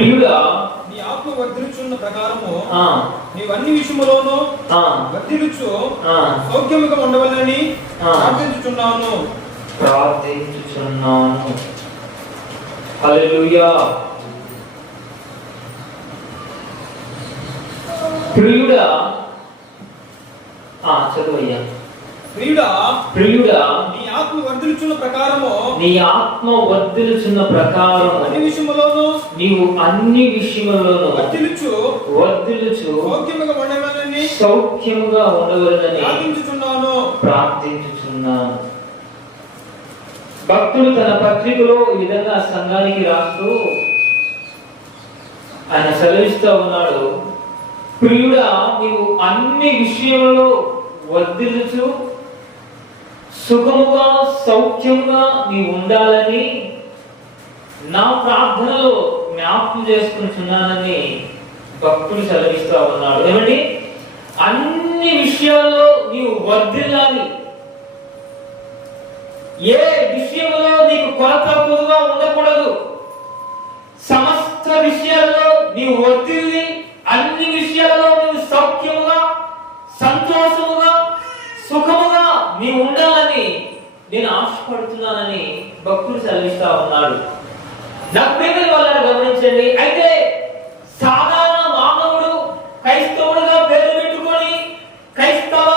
ప్రియుడా, నీ ఆత్మ వర్ధిల్చున్న ప్రకారము నీవు అన్ని విషయములోనూ వర్ధిల్చు సౌఖ్యముగా ఉండవాలని ప్రార్థించుచున్నాను. హల్లెలూయా. ప్రియుడా, చదువయ్యా. ప్రియుడా, నీ ఆత్మ వర్ధిల్చున్న ప్రకారము అన్ని విషయములోనూ నీవు అన్ని విషయములోనూ వర్ధిల్చు సౌఖ్యముగా ఉండవలెనని ప్రార్థించుచున్నాను. భక్తుడు తన పత్రికలో ఈ విధంగా సంఘానికి రాస్తూ ఆయన సెలవిస్తూ ఉన్నాడు, ప్రియుడా, నీవు అన్ని విషయంలో వర్ధిల్లుచు సుఖముగా సౌఖ్యముగా నీవు ఉండాలని నా ప్రార్థనలో జ్ఞాపకం చేసుకుంటున్నానని భక్తుడు సెలవిస్తూ ఉన్నాడు. ఏమండి, అన్ని విషయాల్లో నీవు వర్ధిల్లాలి. ఏ విషయంలో నీకు కొరత పొదుగా ఉండకూడదు. సమస్త విషయాల్లో నీవు వర్ధిల్లి అన్ని విషయాల్లో నీవు సౌఖ్యముగా సంతోషముగా సుఖముగా నీవు ఉండాలని నేను ఆశపడుతున్నానని భక్తుడు సెలవిస్తా ఉన్నాడు. నాకు ప్రియమైన వాళ్ళని గమనించండి. అయితే సాధారణ మానవుడు క్రైస్తవుడుగా పేరు పెట్టుకొని క్రైస్తవ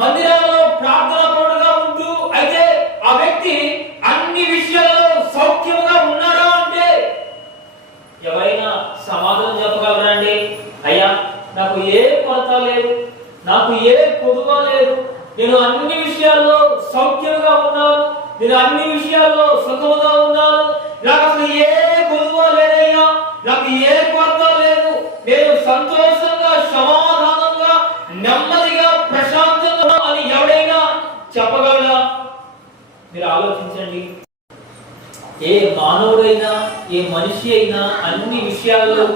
మందిరాల్లో ప్రార్థనా పరుడుగా ఉంటూ, అయితే ఆ వ్యక్తి అన్ని విషయాల్లో సౌఖ్యముగా ఉన్నాడా అంటే ఎవరైనా సమాధానం చెప్పగలరండి? అయ్యా, నాకు ఏ కొరత లేదు, నాకు ఏ పొదుగా లేదు, నేను అన్ని విషయాల్లో సౌఖ్యంగా ఉన్నాను, నేను అన్ని విషయాల్లో సుఖముగా ఉన్నాను, నాకు అసలు ఏ పొదుగా లేదయ్యా, నాకు ఏ కొరత లేదు, నేను సంతోషంగా సమాధానంగా నెమ్మదిగా ప్రశాంతంగా అని ఎవడైనా చెప్పగలరా? మీరు ఆలోచించండి. ఏ మానవుడైనా ఏ మనిషి అయినా అన్ని విషయాల్లో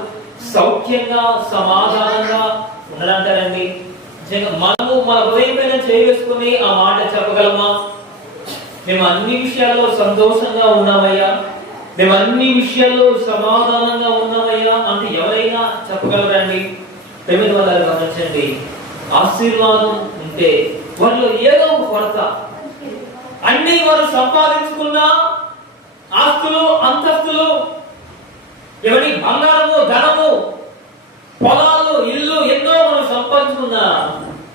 సౌఖ్యంగా సమాధానంగా ఉండడంటారండి? మనము మన హృదయం పైన చేసుకుని ఆ మాట చెప్పగలమా? మేము అన్ని విషయాల్లో సంతోషంగా ఉన్నామయ్యా, మేము అన్ని విషయాల్లో సమాధానంగా ఉన్నామయ్యా అంటే ఎవరైనా చెప్పగలరండి? ప్రేమ వాళ్ళని గమనించండి. ఆశీర్వాదం ఉంటే వారిలో ఏదో ఒక కొరత, అన్ని వారు సంపాదించుకున్న ఆస్తులు అంతస్తులు, ఎవరి బంగారము ధనము పొలాలు ఇల్లు ఎన్నో మనం సంపాదించుకున్న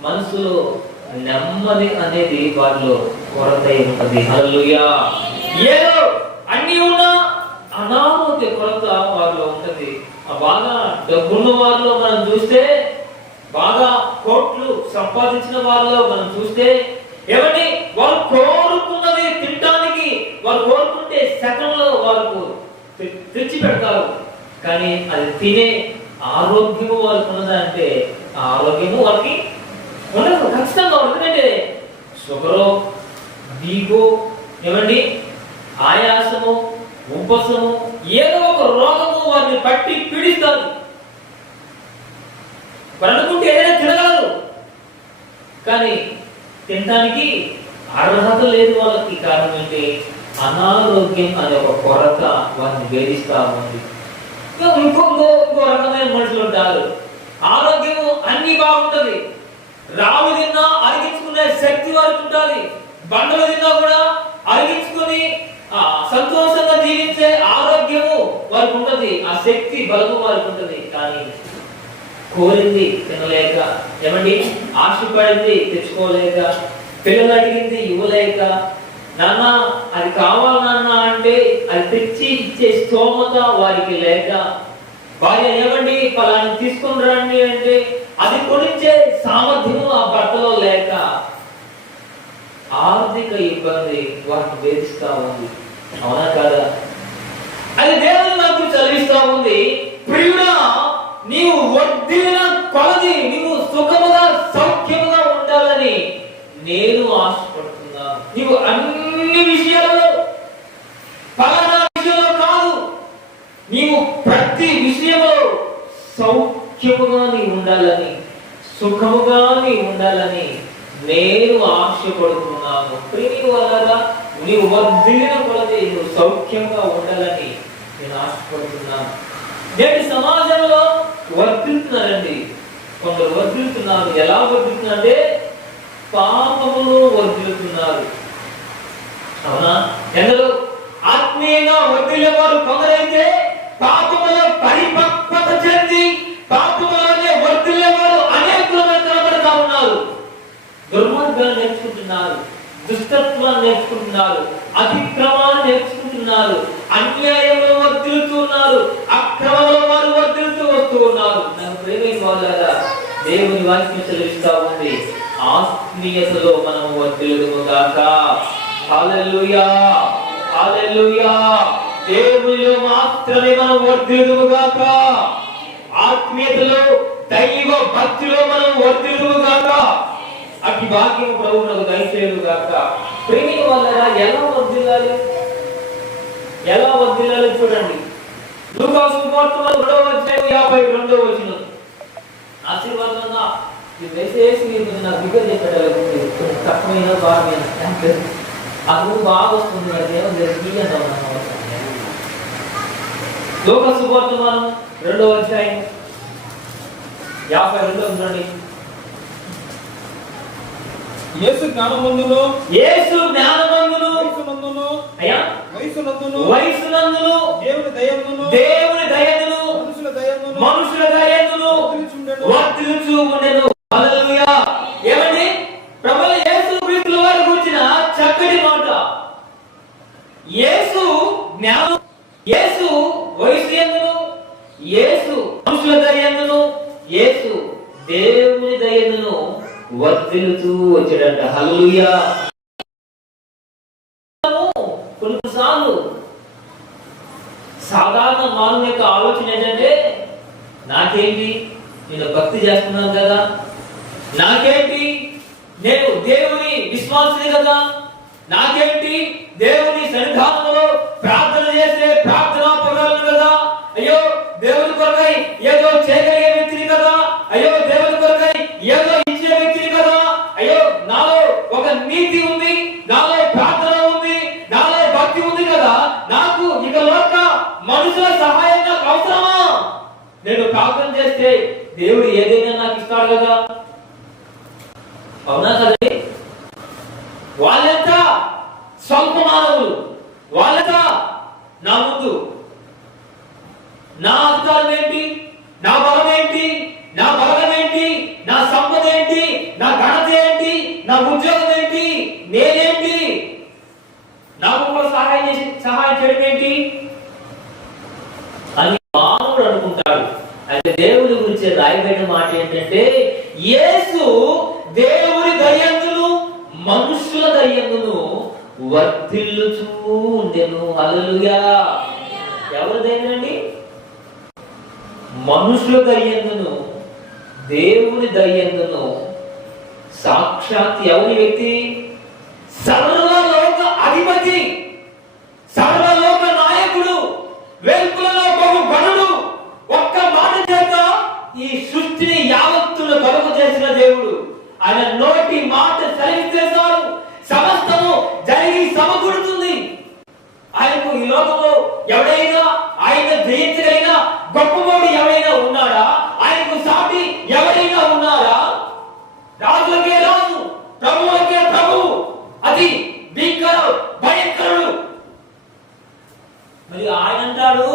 మనసులో నెమ్మది అనేది వారిలో కొరత ఉంటుంది. హల్లెలూయా. ఏదో అన్ని ఉన్నా అనారోగ్య కొరత వారిలో ఉంటుంది. బాగా డబ్బున్న వారిలో మనం చూస్తే, బాగా కోట్లు సంపాదించిన వారిలో మనం చూస్తే, ఏమండి వారు కోరుకున్నది తినడానికి వారు కోరుకుంటే సెకండ్లో వారికి తెచ్చి పెడతారు. కానీ అది తినే ఆరోగ్యము వారికి ఉన్నదా అంటే ఆ ఆరోగ్యము వారికి ఉండదు, ఖచ్చితంగా. ఎందుకంటే షుగరో బీగో, ఏమండి ఆయాసము ఉపసము ఏదో ఒక రోగము వారిని పట్టి పీడిస్తారు. అనుకుంటే ఏదైనా తినగలరు, కానీ తినడానికి అర్హత లేదు వాళ్ళకి. కారణం ఏంటి? అనారోగ్యం అనే ఒక కొరత వారిని వేధిస్తా ఉంది. ఇంకో రకమైన మనుషులు ఉంటారు. ఆరోగ్యము అన్ని బాగుంటది, రావు తిన్నా అరిగించుకునే శక్తి వారికి ఉంటుంది, బండలు తిన్నా కూడా అరిగించుకుని సంతోషంగా జీవించే ఆరోగ్యము వారికి ఉంటది, ఆ శక్తి బలము వారికి ఉంటది. కానీ కోరింది తినలేక, ఏమండి ఆశపడింది తెచ్చుకోలేక, పిల్లలు అడిగింది ఇవ్వలేక, నాన్న అది కావాలి నాన్న అంటే అది తెచ్చి ఇచ్చే స్తోమత వారికి లేక, భార్య ఏమండి పలాని తీసుకొని రండి అంటే అది కొనిచ్చే సామర్థ్యము ఆ భర్తలో లేక ఆర్థిక ఇబ్బంది వారిని వేధిస్తా ఉంది. అవునా కాదా? అది దేవుడు నాకు చదివిస్తా ఉంది. ప్రియుడా, నీవు వర్ధిల్లిన కొలది నీవు సుఖముగా సౌఖ్యముగా ఉండాలని నేను ఆశపడుతున్నాను. నీవు అన్ని విషయాల్లో, పలానా విషయంలో కాదు, నీవు ప్రతి విషయంలో సౌఖ్యముగా నీ ఉండాలని, సుఖముగా నీ ఉండాలని నేను ఆశపడుతున్నాను. ప్రియుని వలన నీవు వర్ధిల్లిన కొలది నువ్వు సౌఖ్యంగా ఉండాలని నేను ఆశపడుతున్నాను. నేటి సమాజంలో వర్ధిల్లుతున్నారండి. కొందరు వర్ధిల్లుతున్నారు. ఎలా వర్ధిల్లుతున్నారంటే పాపములో వర్ధిల్లుతున్నారు. అవునా? ఎందరో ఆత్మీయంగా వర్ధిల్లేవారు కొందరైతే పాపములో పరిపక్వత చెంది పాపములోనే వర్ధిల్లేవారు అనేకులు కనబడతా ఉన్నారు. దుర్మార్గాన్ని నేర్చుకుంటున్నారు, దుష్టత్వాన్ని నేర్చుకుంటున్నారు, అతిక్రమాన్ని నేర్చుకుంటున్నారు, అన్యాయంలో వర్ధిల్లుతున్నారు, అక్రమంలో వారు వర్ధిల్లుతూ వస్తూ ఉన్నారు. నన్ను ప్రేమైన వాళ్ళారా, దేవుని వాక్యం సెలవిస్తా ఉంది, ఆత్మీయతలో మనం వర్ధిల్లుదుము గాక. హల్లెలూయా, హల్లెలూయా. దేవునిలో మాత్రమే మనం వర్ధిల్లుదుము గాక. ఆత్మీయతలో, దైవ భక్తిలో మనం వర్ధిల్లుదుము గాక. అట్టి భాగ్యం ప్రభువు నాకు దయచేయడు గాక. ప్రేమిక వాళ్ళరా, ఎలా వర్ధిల్లాలి? ఎలా వర్ధిల్లాలి చూడండి. లూకాసు సువార్త 2:52 ఆశీర్వాదంగా ఇది వేసేసి మీరు నా బిగ్గర చెప్పేటప్పుడు కష్టమైన భాగమైన అది బాగా వస్తుంది. లూకాసు సువార్త 2:52 ఉండండి. యేసు జ్ఞానమందును, యేసు జ్ఞానమందును, వయసునందును, అయ్యా వయసునందును, దేవుని దయయందును, మనుషుల దయయందును వర్ధిల్లుచు ఉండెను. హల్లెలూయా. ఏమండి? ప్రభువు యేసు క్రీస్తు వారి గురించిన చక్కటి మాట. యేసు జ్ఞానం, యేసు వయసుయందును, యేసు మనుషుల దయయందును, యేసు దేవుని దయయందును వర్ధిల్లుతూ వచ్చాడంట. హల్లెలూయా. కొన్నిసార్లు సాధారణ మానవుని యొక్క ఆలోచన ఏంటంటే, నాకేంటి, నేను భక్తి చేస్తున్నాను కదా, నాకేంటి, నేను దేవుని విశ్వాసే కదా, నాకేంటి, దేవుని సన్నిధానంలో ప్రార్థన చేసే ప్రార్థనా పరులను కదా, అయ్యో దేవుని కొరకై ఏదో చేయగలిగే వ్యక్తిని కదా, అయ్యో దేవుని కొరకై ఏదో ఇచ్చే వ్యక్తిని కదా, అయ్యో నాలో ఒక నీతి ఉంది, నాలో ప్రార్థన ఉంది, నాలో భక్తి ఉంది కదా, నాకు ఇక లోక మనుషుల సహాయం నాకు అవసరమా? నేను ప్రార్థన చేస్తే దేవుడు ఏదైనా నాకు ఇస్తాడు కదా. అవునా కదండి? వాళ్ళంతా స్వల్ప మానవులు, వాళ్ళంతా నా ముందు నా అధికారం ఏంటి, నా బలం ఏంటి, నా బలం ఏంటి, నా సంపద ఏంటి, నా ఘనత ఏంటి, నా ఉద్యోగం ఏంటి, నేనేంటి, నాకు కూడా సహాయం చేయడం ఏంటి అని మానవుడు అనుకుంటాడు. అయితే దేవుడి గురించి రాయబడిన మాట ఏంటంటే, యేసు దేవుడి దయయందును మనుషుల దయయందును వర్ధిల్లుచూ ఉండెను. హల్లెలూయా. ఎవరి దయనండి? మనుషుల దయయందును దేవుని దయయందును. సాక్షాత్ ఎవరి వ్యక్తి? సర్వలోక అధిపతి, సర్వలోక నాయకుడు, వెల్పులలో బహు గణుడు, ఒక్క మాట చేత ఈ సృష్టిని యావత్తును కలుగు చేసిన దేవుడు. ఆయన నోటి మాట సెలవిస్తే చాలు సమస్తము జరిగి సమకూడుతుంది. ఆయనకు ఈ లోకంలో ఎవడైనా ఆయన జయించగలిగిన గొప్పవాడు ఎవరైనా ఉన్నాడా? ఆయనకు సాటి ఎవరైనా ఉన్నారా? రాజులకే రాజు, ప్రభువులకే ప్రభువు, అతి భీకర భయంకరుడు. మరి ఆయన అంటాడు,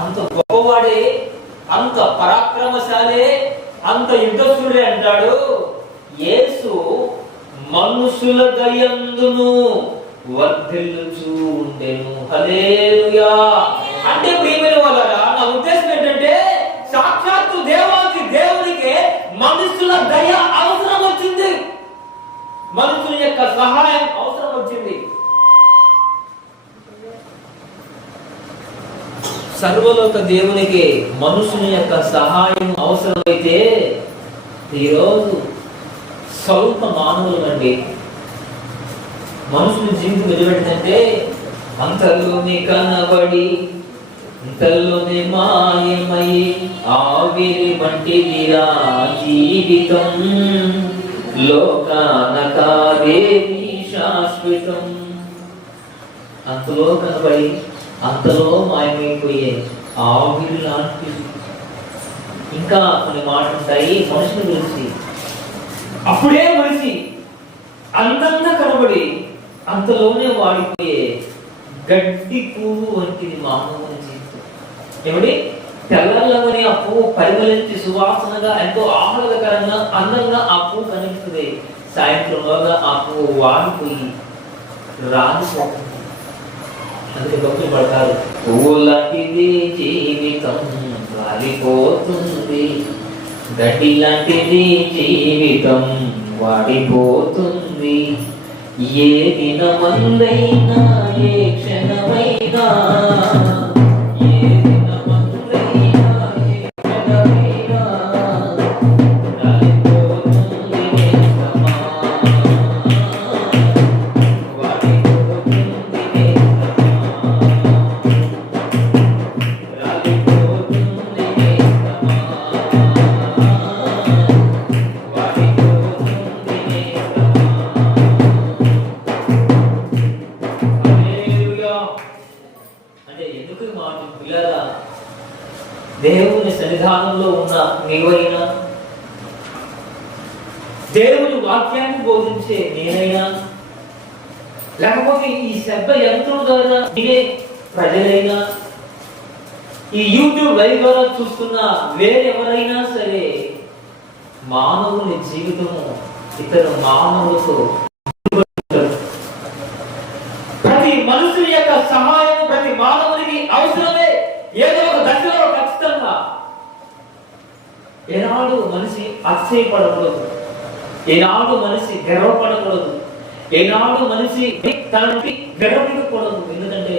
అంత గొప్పవాడే, అంత పరాక్రమశాలే, అంత యుద్ధస్తుడే అంటాడు, యేసు మనుషుల దయందును వర్ధిల్లుచూ ఉండెను. హల్లెలూయా. అంటే ప్రియమైన వాళ్ళారా, నా ఉద్దేశం ఏంటంటే, సాక్షాత్తు దేవాది దేవునికే మనుషుల దయ అవసరం వచ్చింది, మనుషుల యొక్క సహాయం అవసరం వచ్చింది. సర్వలోక దేవునికి మనుషుని యొక్క సహాయం అవసరమైతే, ఈరోజు స్వల్ప మానవులు అండి మనుషుల జీవితం నిలబెట్టిందంటే, అంతల్లోనే కనబడి అంతల్లోనే మాయమై ఆవిరి వంటిదిరా జీవితం, లోకాన కాదేవి శాశ్వతం. అంతలో కనబడి అంతలో మాయమైపోయే ఆవిరి లాంటిది. ఇంకా కొన్ని మాటలు ఉంటాయి మనుషుల గురించి. అప్పుడే మనిషి అందంగా కనబడి అంతలోనే వాడిపోయే గడ్డి పువ్వు వంటిది మానవుని జీవితం. ఏమిటి? తెల్లమని ఆ పువ్వు పరిమళించి సువాసనగా ఎంతో ఆహ్లాదకరంగా అందంగా ఆ పువ్వు కనిపిస్తుంది. సాయంత్రంలోగా ఆ పువ్వు వాడిపోయి రాలిపోతుంది. అందుకే భక్తులు పడతారు, పువ్వు లాంటిది జీవితం రాలిపోతుంది, గడ్డి లాంటిది జీవితం వాడిపోతుంది. ఏ దినమందైనా ఏ క్షణమైనా దేవుని సన్నిధానంలో ఉన్న నీవైనా, దేవుని వాక్యాన్ని బోధించే నేనైనా, లేకపోతే ఈ శబ్ద యంత్రం ద్వారా వినే ప్రజలైనా, ఈ యూట్యూబ్ లైవ్ ద్వారా చూస్తున్న వేరెవరైనా సరే, మానవుని జీవితము ఇతర మానవులతో ప్రతి మనుషుని యొక్క సహాయం ప్రతి మానవునికి అవసరమే. ఏదో ఒక దశలో ఖచ్చితంగా. ఏనాడు మనిషి అతిశయపడకూడదు, ఏనాడు మనిషి గర్వపడకూడదు, ఏనాడు మనిషి తన నుండి గర్వపడకూడదు. ఎందుకంటే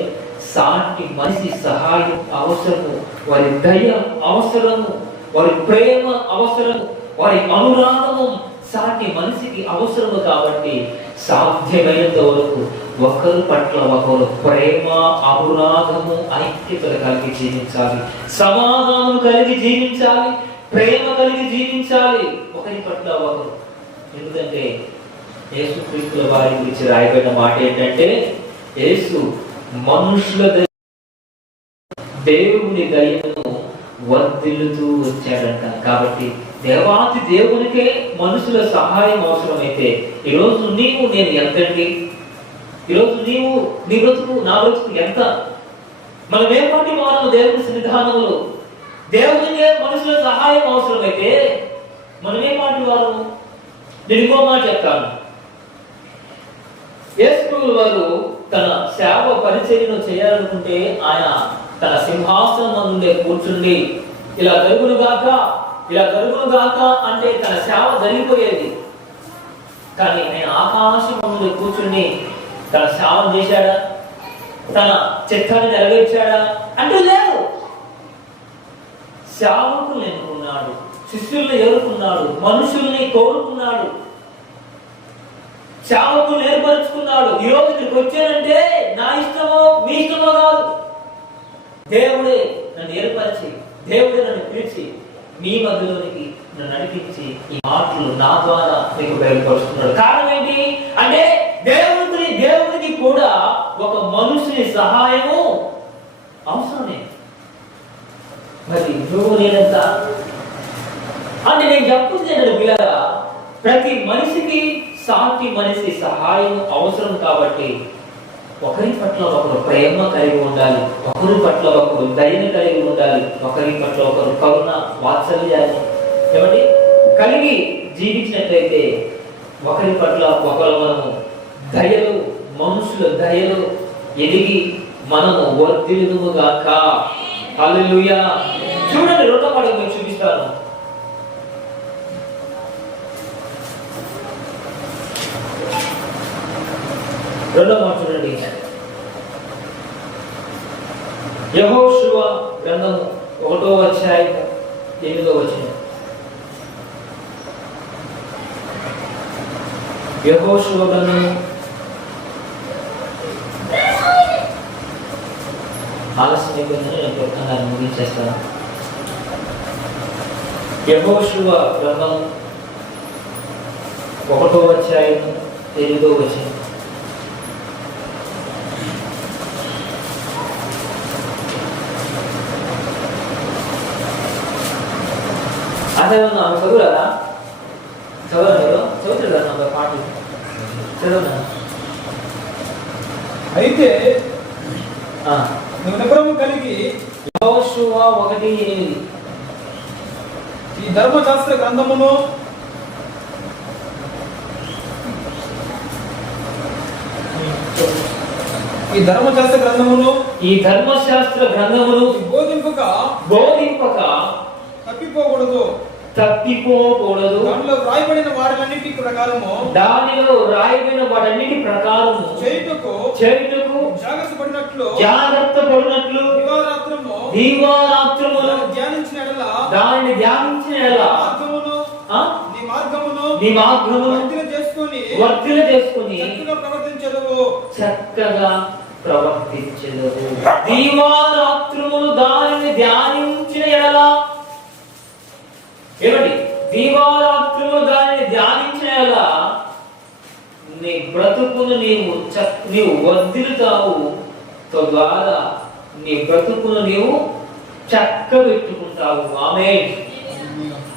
సాటి మనిషి సహాయం అవసరము, వారి దయ అవసరము, వారి ప్రేమ అవసరము, వారి అనురాగము సాటి మనిషికి అవసరము. కాబట్టి సాధ్యమైనంత వరకు ఒకరి పట్ల ఒకరు ప్రేమ, అనురాగము, ఐక్యతలు కలిగి జీవించాలి, సమాధానం కలిగి జీవించాలి, ప్రేమ కలిగి జీవించాలి ఒకరి పట్ల ఒకరు. ఎందుకంటే యేసుక్రీస్తుల వారి గురించి రాయబడిన మాట ఏంటంటే, యేసు మనుషుల దేవుని దయను వర్ధిల్లుతూ వచ్చాడంట. కాబట్టి దేవాతి దేవునికే మనుషుల సహాయం అవసరమైతే ఈరోజు నీవు నేను ఎంతండి? ఈరోజు నీవు నీ బ్రతుకు నా బ్రతుకు ఎంత? మనం ఏపాటి వారము దేవుని సన్నిధానములో దేవునికే మనుషుల సహాయం అవసరమైతే మనం ఏపాటి వారము? నేను ఇంకో మాట చెప్తాను. యేసు వారు తన సేవ పరిచర్యను చేయాలనుకుంటే ఆయన తన సింహాసనం నుండే కూర్చుండి ఇలా జరుగును గాక, ఇలా జరుగును గాక అంటే తన సేవ జరిగిపోయేది. కానీ ఆయన ఆకాశం నుండి కూర్చుని తన సేవ చేశాడా? తన చిత్తాన్ని నెరవేర్చాడా అంటే లేదు. సేవకులు ఎన్నుకున్నాడు, శిష్యుల్ని ఎదుర్కొన్నాడు, మనుషుల్ని కోరుకున్నాడు, సేవకులు ఏర్పరుచుకున్నాడు. ఈ రోజు ఇక్కడికి వచ్చానంటే నా ఇష్టమో మీ ఇష్టమో కాదు, దేవుడే నన్ను ఏర్పరిచి, దేవుడే నన్ను పిలిచి మీ మధ్యలోనికి నన్ను నడిపించి ఈ మాటలు నా ద్వారా మీకు బయలుపరుస్తున్నాడు. కారణం ఏంటి అంటే దేవునికి కూడా ఒక మనుషుని సహాయము అవసరమే. మరి నువ్వు నేనంత అంటే నేను చెప్తుంది పిల్లగా, ప్రతి మనిషికి సాటి మనిషి సహాయం అవసరం. కాబట్టి ఒకరి పట్ల ఒకరు ప్రేమ కలిగి ఉండాలి, ఒకరి పట్ల ఒకరు దయని కలిగి ఉండాలి, ఒకరి పట్ల ఒకరు కరుణ, వాత్సల్యాన్ని ఏమండి కలిగి జీవించినట్లయితే ఒకరి పట్ల ఒకరు మనము దయలు, మనుషుల దయలు ఎదిగి మనము వర్ధిల్లుదుముగాక. హల్లెలూయా. చూడండి, రెండో మాట మీకు చూపిస్తాను. రెండో మాట చూడండి. యెహోషువ గ్రంథము 1వ అధ్యాయం 8వ వచనం. యెహోషువ గ్రంథము ఆలస్యం అయిపోయిందని నేను ప్రధానంగా ముగించేస్తాను. యెహోషువ గ్రంథము 1వ అధ్యాయం 8వ వచనం. చదువునా చదువురా చదవలేదు చదువుతారు కదా నా పాటలు చదువునా. అయితే నిపుణము కలిగి యెహోషువ 1:8 ఈ ధర్మశాస్త్ర గ్రంథమును ఈ ధర్మశాస్త్ర గ్రంథమును బోధింపక తప్పిపోకూడదు దానిలో రాయబడిన వాటిలన్నిటి ప్రకారము చేయుటకు జాగ్రత్త పడినట్లు దివారాత్రము దానిని ధ్యానించిన ఎడల నీ మార్గమును వర్ధిల్ల చేసుకొని చక్కగా ప్రవర్తించదు. దీవారాత్రములు దానిని ధ్యానించిన ఎడల ఏమండి, దీవారాత్రములు దానిని ధ్యానించిన ఎడల నీ బ్రతుకును నీవు వర్ధిల్లుతావు. తద్వారా నీ బ్రతుకును నీవు చక్కబెట్టుకుంటావు. ఆమేన్.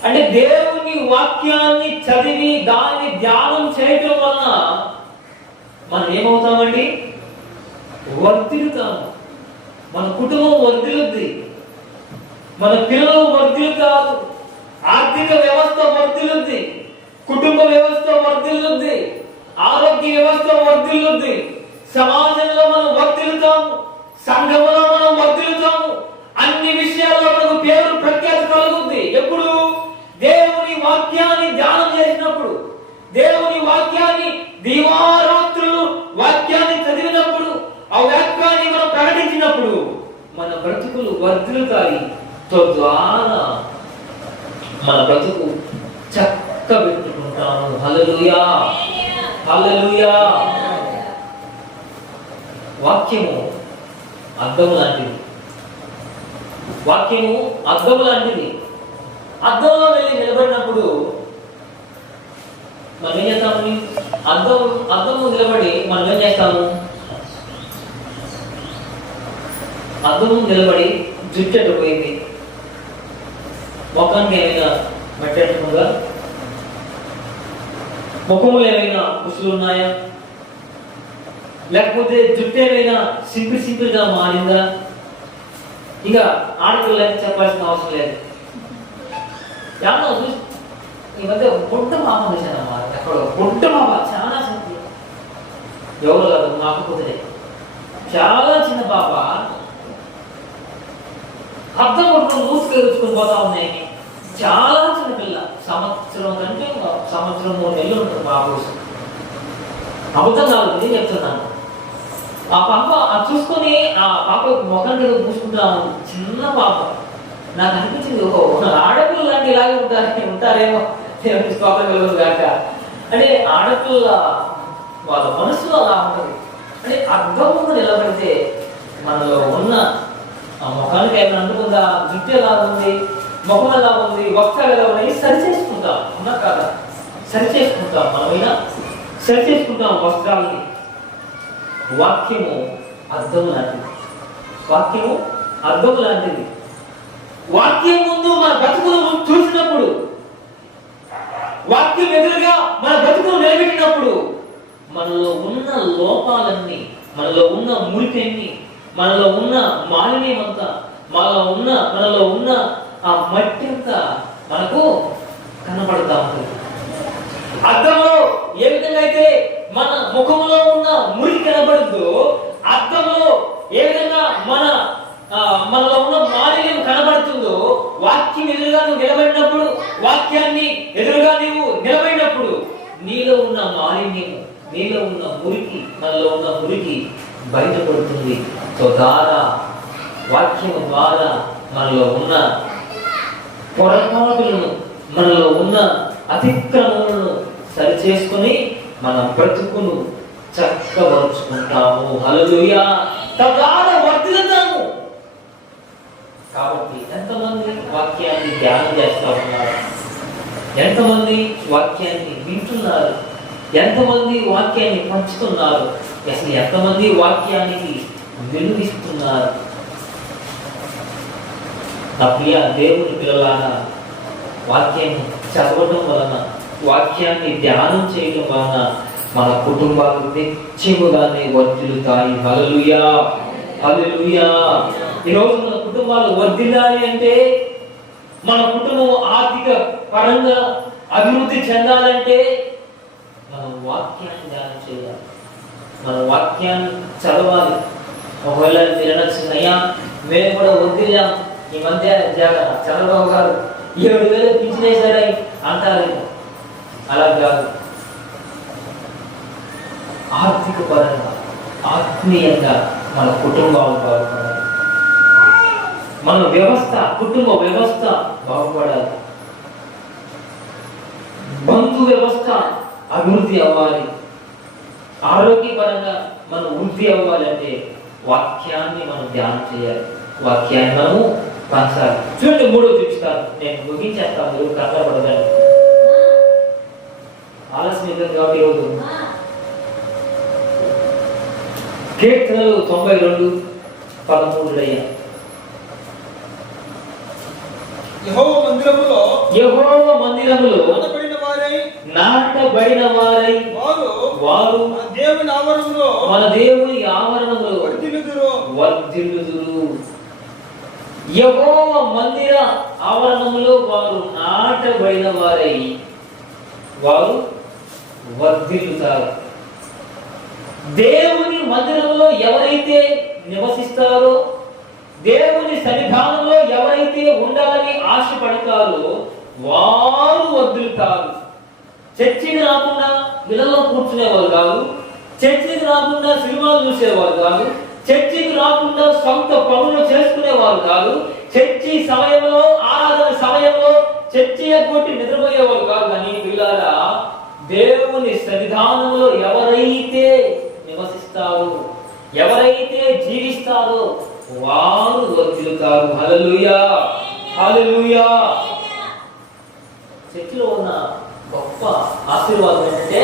అంటే దేవుని వాక్యాన్ని చదివి దాన్ని ధ్యానం చేయటం వలన మనం ఏమవుతామండి? వర్ధిల్లుతాము. మన కుటుంబం వర్ధిల్లుద్ది, మన పిల్లలు వర్ధిల్లుతారు, ఆర్థిక వ్యవస్థ వర్ధిల్లుద్ది, కుటుంబ వ్యవస్థ వర్ధిల్లుద్ది, ఆరోగ్య వ్యవస్థ వర్ధిల్లుద్ది, సమాజంలో మనం వర్ధిల్లుతాము, సంఘంలో మనం వర్ధిల్లుతాము. అన్ని విషయాల్లో మనకు పేరు ప్రఖ్యాతి కలుగుద్ది. ఎప్పుడు? దేవుని వాక్యాన్ని ధ్యానం చేసినప్పుడు, దేవుని వాక్యాన్ని దీవారాత్రులు వాక్యాన్ని చదివినప్పుడు, ఆ వాక్యాన్ని మనం ప్రకటించినప్పుడు మన బ్రతుకులు వర్ధిల్లుతాయి. తద్వారా మన బ్రతుకు చక్కబెట్టుకుంటాము. హల్లెలూయా, హల్లెలూయా. వాక్యము అద్దము లాంటిది. వాక్యము అద్దము లాంటిది. అద్దంలో వెళ్ళి నిలబడినప్పుడు మనం ఏం చేస్తామని? అద్దము నిలబడి మనం ఏం చేస్తాము? అద్దము నిలబడి జుట్టు పోయింది, ముఖానికి ఏమైనా మెట్టేట్టుగా, ముఖంలో ఏమైనా కుసులు ఉన్నాయా, లేకపోతే జుట్టు ఏమైనా సింపుల్గా మారిందా? ఇక ఆడపిల్లలకి చెప్పాల్సిన అవసరం లేదు. ఎవరో చూసి ఈ మధ్య బుడ్డ మామ చూసానమ్మా, ఎక్కడో బుడ్డ మామ చాలా చిన్న, ఎవరు కాదు మాకు కుదిరే, చాలా చిన్న పాప అర్థం కొట్టుకుని మూసుకొని పోతా ఉన్నాయి. చాలా చిన్న పిల్ల, సంవత్సరం కంటే సంవత్సరం 3 నెలలు ఉంటుంది పాప కోసం. అబద్ధం కాదు, నేను చెప్తున్నాను. ఆ పాప చూసుకొని ఆ పాప ముఖం మీద పూసుకుంటా ఉంది. చిన్న పాప. నాకు అనిపించింది, ఒక ఆడపిల్ల లాంటి ఇలాగే ఉంటారేమో కాక. అంటే ఆడపిల్ల వాళ్ళ మనసులో అలా ఉంటుంది. అంటే అర్థం ముందు నిలబడితే మనలో ఉన్న ఆ ముఖానికి ఏమైనా అంటుకుందా, జుట్టు ఎలా ఉంది, ముఖం ఎలా ఉంది, వస్త్రాలు ఎలా ఉన్నాయి, సరి చేసుకుంటాం. ఉన్నా కాదా? సరి చేసుకుంటాం. మనమైనా సరి చేసుకుంటాం వస్త్రాలని. వాక్యము అర్థము లాంటిది. వాక్యము అర్థము లాంటిది. వాక్యం ముందు మన బ్రతుకును చూసినప్పుడు, వాక్యం ఎదురుగా మన బ్రతుకును నిలబెట్టినప్పుడు మనలో ఉన్న లోపాలన్నీ, మనలో ఉన్న మురికన్ని, మనలో ఉన్న మాలిన్యం అంతా, మనలో ఉన్న ఆ మట్టి అంతా మనకు కనబడతా ఉంటుంది. అద్దంలో ఏ విధంగా అయితే మన ముఖంలో ఉన్న మురికి కనబడుతుందో, అద్దంలో ఏ విధంగా మనలో ఉన్న మాలిన్యం కనబడుతుందో, వాక్యం ఎదురుగా నువ్వు నిలబడినప్పుడు, వాక్యాన్ని ఎదురుగా నీవు నిలబడినప్పుడు నీలో ఉన్న మాలిన్యము, నీలో ఉన్న మురికి, మనలో ఉన్న మురికి బయటపడుతుంది. ద్వారా వాక్యము ద్వారా మనలో ఉన్న పొరపాటులను, మనలో ఉన్న అతిక్రమములను సరిచేసుకుని మన బ్రతుకును చక్కబరుచుకుంటాము. హల్లెలూయా. తద్వారా వర్ధిల్లుతాము. కాబట్టి ఎంతమంది వాక్యాన్ని ధ్యానం చేస్తా ఉన్నారు? ఎంతమంది వాక్యాన్ని వింటున్నారు? ఎంతమంది వాక్యాన్ని పంచుతున్నారు? అసలు ఎంతమంది వాక్యానికి విలువిస్తున్నారు? నా ప్రియ దేవుని పిల్లలారా, వాక్యాన్ని చదవటం వలన, వాక్యాన్ని ధ్యానం చేయటం వలన మన కుటుంబాలు నిత్యముగానే వర్ధిల్లుతాయి. హల్లెలూయా, హల్లెలూయా. ఈరోజు మన కుటుంబాలు వర్ధిల్లాలి అంటే, మన కుటుంబం ఆర్థిక పరంగా అభివృద్ధి చెందాలంటే మనం వాక్యాన్ని ధ్యానం చేయాలి, మన వాక్యాన్ని చదవాలి. ఒకవేళ మీరు అనొచ్చు, అయ్యా మేము కూడా వర్ధిల్లాం, ఈ మధ్య చంద్రబాబు గారు 7,000 పింఛనేశారై అంటారు. అలా కాదు. ఆర్థిక పరంగా, ఆత్మీయంగా మన కుటుంబాలు బాగుపడాలి, మన వ్యవస్థ, కుటుంబ వ్యవస్థ బాగుపడాలి, బంధు వ్యవస్థ అభివృద్ధి అవ్వాలి, ఆరోగ్యపరంగా మనం వృద్ధి అవ్వాలంటే వాక్యాన్ని మనం ధ్యానం చేయాలి, వాక్యాన్ని మనము పంచాలి. చూడండి, 3వ చూపిస్తాను, నేను ముగించేస్తాను, మీరు కష్టపడతాను, ఆలస్యం కాబట్టి. ఈరోజు కీర్తనలు 92:13 అయ్యా. యెహోవా మందిరములో నాటబడిన వారై వారు మన దేవుని ఆవరణంలో వర్ధిల్లుదురు. యెహోవా మందిర ఆవరణంలో వారు నాటబడిన వారై వారు వర్ధిల్లుతారు. దేవుని మందిరంలో ఎవరైతే నివసిస్తారో, దేవుని సన్నిధానంలో ఎవరైతే ఉండాలని ఆశపడతారో వారు వర్ధిల్లుతారు. చర్చికి రాకుండా ఇళ్లలో కూర్చునేవారు కాదు, చర్చికి రాకుండా సినిమాలు చూసేవారు కాదు, చర్చికి రాకుండా సొంత పనులు చేసుకునేవారు కాదు, చర్చి సమయంలో, ఆరాధన సమయంలో చర్చి ఎగ్గొట్టి నిద్రపోయేవారు కాదు. కానీ పిల్లారా, దేవుని సన్నిధానంలో ఎవరైతే నివసిస్తారో, ఎవరైతే జీవిస్తారో వారు వర్ధిల్లుతారు. హల్లెలూయా, హల్లెలూయా. చర్చిలో ఉన్న గొప్ప ఆశీర్వాదం ఏంటంటే,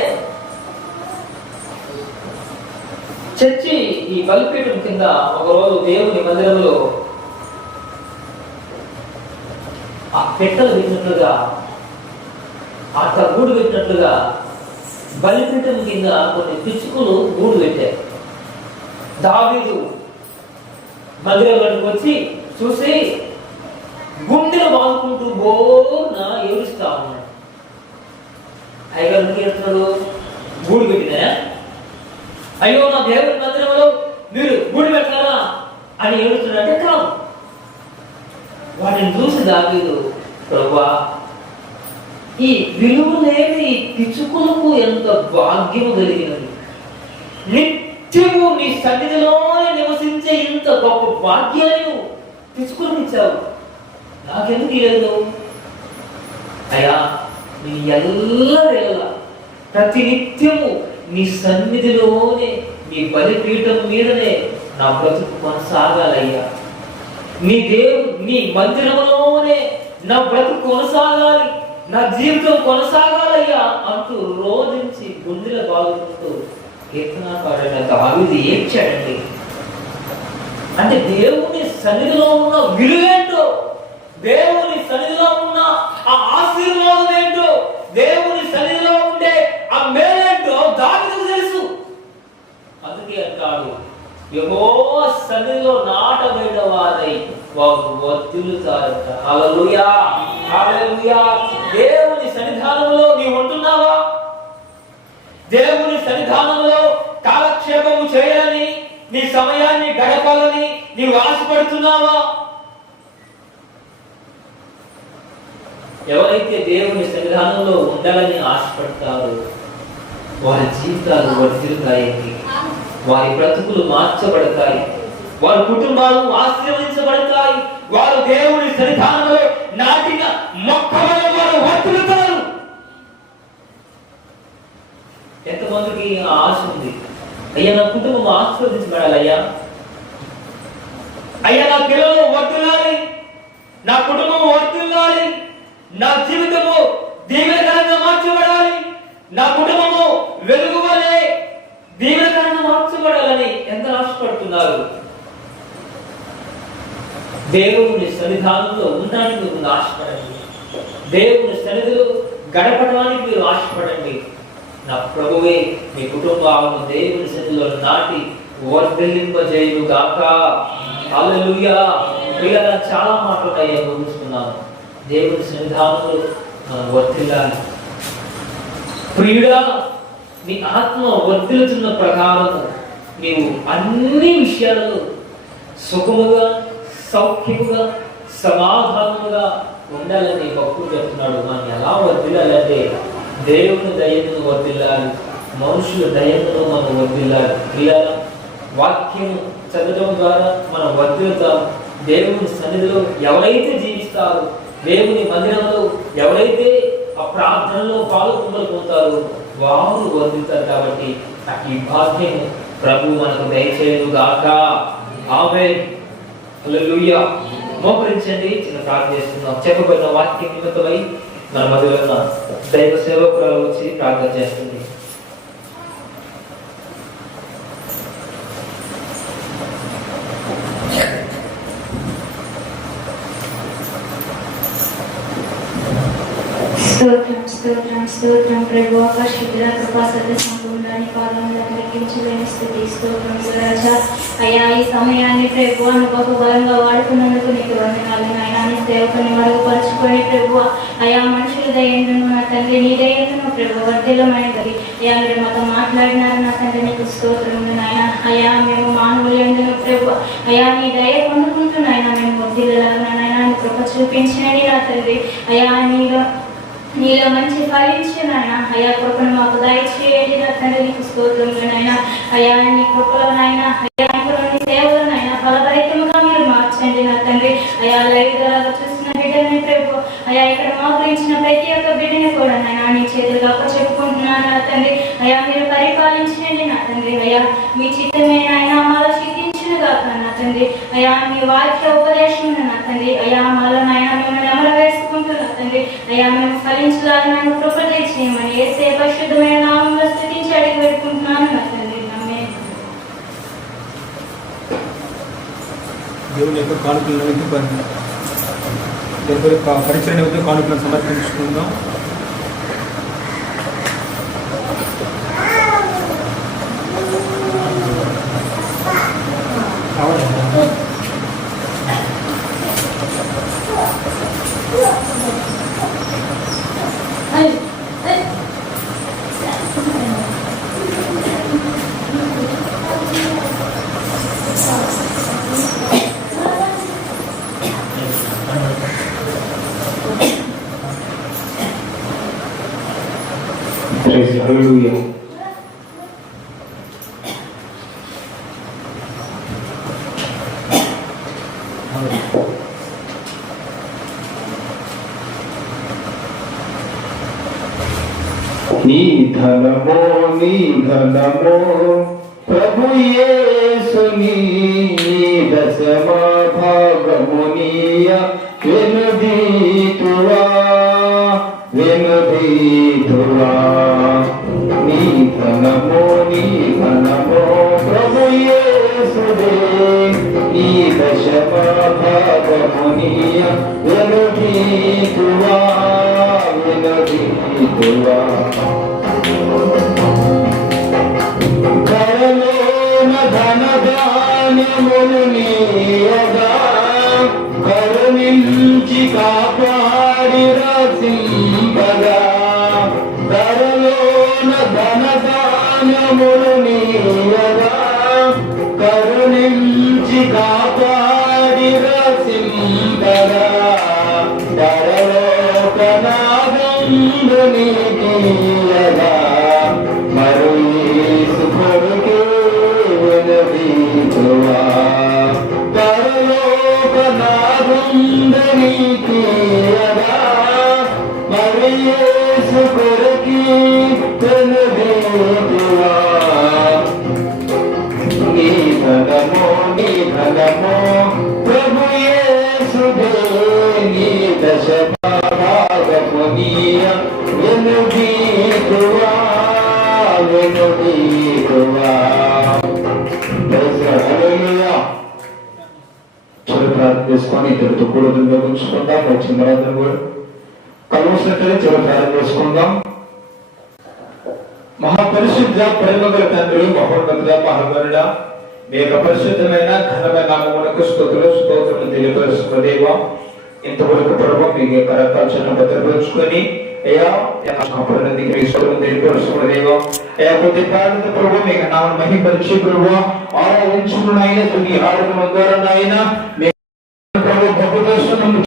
చర్చి ఈ బలిపీఠం కింద ఒకరోజు దేవుని మందిరంలో ఆ పెట్టెలు పెట్టినట్లుగా, అట్ట గూడు పెట్టినట్లుగా బలిపీఠం కింద కొన్ని పిచ్చుకలు గూడు పెట్టారు. దావీదు మందిరంలోకి వచ్చి చూసి గుండెలు బాదుకుంటూ బోర్న ఏడుస్తా ఉన్నాడు. అయ్యగారు ఏడుస్తున్నాడు, గూడు పెట్టినా, అయ్యో నా దేవుని మందిరంలో మీరు గూడు పెట్టారా అని ఏడుస్తున్నాడంటే కాదు. వాటిని చూసి దావీదు, ప్రభువా, ఈ విలువ లేని పిచ్చుకులకు ఎంత భాగ్యము కలిగినది, నిత్యము నీ సన్నిధిలోనే నివసించే ఇంత గొప్ప భాగ్యాన్ని పిచ్చుకులకు ఇచ్చావు, నాకెందుకు లేదు? అయ్యా, నీ ఎల్లవేళ ప్రతి నిత్యము నీ సన్నిధిలోనే, నీ బలిపీఠం మీదనే నా బ్రతుకు కొనసాగాలయ్యా, నీ మందిరంలోనే నా బ్రతుకు కొనసాగాలి, నా జీవితం కొనసాగాలయ్యా అంటూ రోజించి గుండెల బాగుంటూ కీర్తనకారుడైన దావీదు ఏడ్చాడండి. అంటే దేవుని సన్నిధిలో ఉన్న విలువేంటో, దేవుని సన్నిధిలో ఉన్న ఆ ఆశీర్వాదం ఏంటో, దేవుని సన్నిధిలో ఉండే ఆ మేలేంటో దావీదుకు తెలుసు. అందుకే అంటాడు, యెహోవా సన్నిధిలో నాటబడిన వారై వారు వర్ధిల్లుతారంట. హల్లెలూయా, హల్లెలూయా. దేవుని సన్నిధానంలో నీవు ఉంటున్నావా? దేవుని సన్నిధానంలో కాలక్షేపము చేయాలని, నీ సమయాన్ని గడపాలని నీవు ఆశపడుతున్నావా? ఎవరైతే దేవుని సన్నిధానంలో ఉండాలని ఆశపడతారో వారి జీవితాలు వర్ధిల్లుతాయి, వారి బ్రతుకులు మార్చబడతాయి, వారి కుటుంబాలు ఆశీర్వదించబడతాయి, వారు దేవుని సన్నిధానంలో నాటిన మొక్క వలె వారు వర్ధిల్లుతారు. ఎంతమందికి ఆ ఆశ ఉంది? అయ్యా, నా కుటుంబం ఆశీర్వదించబడాలి, అయ్యా నా పిల్లలు వర్ధిల్లాలి, నా కుటుంబం వర్ధిల్లాలి, నా జీవితము దీవెనకరంగా మార్చబడాలి, నా కుటుంబము వెలుగు వలె దీవెనకరంగా మార్చబడాలని ఎంత ఆశపడుతున్నారు? దేవుని సన్నిధానంలో ఉండడానికి ఆశపడండి. దేవుని సన్నిధిలో గడపడానికి మీరు ఆశపడండి. నా ప్రభువే మీ కుటుంబాలను దేవుని సన్నిధిలో నాటి వర్ధిల్లింపజేయును గాక. హల్లెలూయా. పిల్లల చాలా మాటలున్నాయి, ముగిస్తున్నాను. దేవుని సన్నిధానంలో మనం వర్ధిల్లాలి. ప్రియుడా, నీ ఆత్మ వర్ధిల్లుతున్న ప్రకారము నీవు అన్ని విషయాలలో సుఖముగా, సౌఖ్యముగా, సమాధానముగా ఉండాలని భక్తుడు చెప్తున్నాడు. మనం ఎలా వర్ధిల్లాలంటే దేవుని దయను వర్ధిల్లాలి, మనుషుల దయను మనం వర్ధిల్లాలి. ఇలా వాక్యము చదవడం ద్వారా మనం వర్ధిల్లుతాం. దేవుని సన్నిధిలో ఎవరైతే జీవిస్తారో, దేవుని మందిరంలో ఎవరైతే ఆ ప్రార్థనలో పాల్గొంటారో వారు వర్ధిల్లుతారు. కాబట్టి ఈ భాగ్యం ప్రభు మనకు దయచేయను గాక. ఆమేన్. హల్లెలూయా. మోకరించండి, చిన్న ప్రార్థన చేస్తున్నాం. చెప్పబడిన వాక్యం నిమిత్తమై మన మధ్యలో ఉన్న దైవ సేవకురాలు వచ్చి ప్రార్థన చేస్తుంది. స్తోత్రం స్తోత్రం స్తోత్రం ప్రభు. పరిశుద్ధ కృపా సత్య సంపూర్ణాన్ని పాదములకు లెక్కించలేని స్థితి. స్తోత్రం రాజా. అయ్యా, ఈ సమయాన్ని ప్రభు బహు బలంగా వాడుకున్నందుకు నీకు వందనాలు నాయనా. నీ సేవకుని మరుగుపరుచుకొని ప్రభు అయా మనుషుల దయందును నా తండ్రి, నీ దయందును ప్రభు వర్ధిల్లమైనది. అయ్యా, మీరు మాతో మాట్లాడినారు నా తండ్రి, నీకు స్తోత్రములు నాయన. అయ్యా, మేము మానవులు ఎందును ప్రభు అయా నీ దయ పొందుకుంటూ నాయన మేము వర్ధిల్లలాగా నాయన నీ కృప చూపించినని నా తండ్రి. అయా, నీలో మంచి ఫలించిన నాయన అయా కృపను మాకు దయచేయండి నా తండ్రి, నీకు స్తోత్రములు నాయన. అయా, నీ కృపలో నాయన అయా నీ సేవలో నాయన ఫలభరితముగా మీరు మార్చండి నా తండ్రి. అయా, లైవ్ ద్వారా చూసిన బిడ్డని ప్రభు అయా ఇక్కడ మోకరించిన ప్రతి ఒక్క బిడ్డని కూడా నాయన నీ చేతులుగా చెప్పుకుంటున్నాను నా తండ్రి. అయా, మీరు పరిపాలించండి నా తండ్రి. అయా, మీ చిత్తమే నాయన మాలో సిద్ధించునుగా నా తండ్రి. అయా, మీ వాక్య ఉపదేశం నా తండ్రి. అయా, మాలో నాయన మిమ్మల్ని అమలు వేసుకుంటున్నా తండ్రి. అయా, మేము ఫలించలాగా నన్ను కృప చేయమని యేసే పరిశుద్ధమైన నామములో స్తుతించి అడిగి పెట్టుకుంటున్నాను నా తండ్రి. ఆమేన్. దేవుని యొక్క కానుకలను పరిచయ నిమిత్తం కానుకలను సమర్పించుకుందాం. Hallelujah. నీ ధనమో ప్రభు యేసుని దశమా భాగమునియ వెనుదీతువా నీ ధనమో ప్రభు యేసుదే నీ దశమా భాగమునియ వెనుదీతువా కరలోన ధనధాన్యములు నీయగా కరుణించి కాపాడి రసింపగా కరలోన ధనధాన్యములు నీయగా కరుణించి కాపాడి రసింపగా నీయగా మరు యేసు కొరకే వినదీతువా పరలోకనాథుందనీయగా మరు యేసు కొరకే వినదీతువా నీ ధనమో ప్రభు యేసుదే నీ దశభాగమునియ వెనుదీతువా ప్రార్థన చేసుకొని ఇద్దరితో కూడా ఉంచుకుంటాం. వచ్చిన కూడా కలవసినట్లయితే చివరి ప్రార్థన చేసుకుందాం. మహాపరిశుద్ధ ప్రేమగల తండ్రి, మహోన్నతుడ, మహాగణుడ, మీ యొక్క పరిశుద్ధమైన ఘనమైన నామమునకు స్తోత్రములు తెలియపరుస్తున్న దేవా, ఇంతవరకు ప్రభు మీ యొక్క రక్తాల చెట్టు భద్రపరుచుకొని అయ్యా తెలియపరుస్తున్న దేవా, అయ్యా కొద్ది ప్రార్థన ప్రభు మీ నామను మహిమపరిచి ప్రభు ఆరాధించుకున్న ఆయన తుది ఆరాధన ద్వారా ఆయన ప్రభు భక్తుల దర్శనం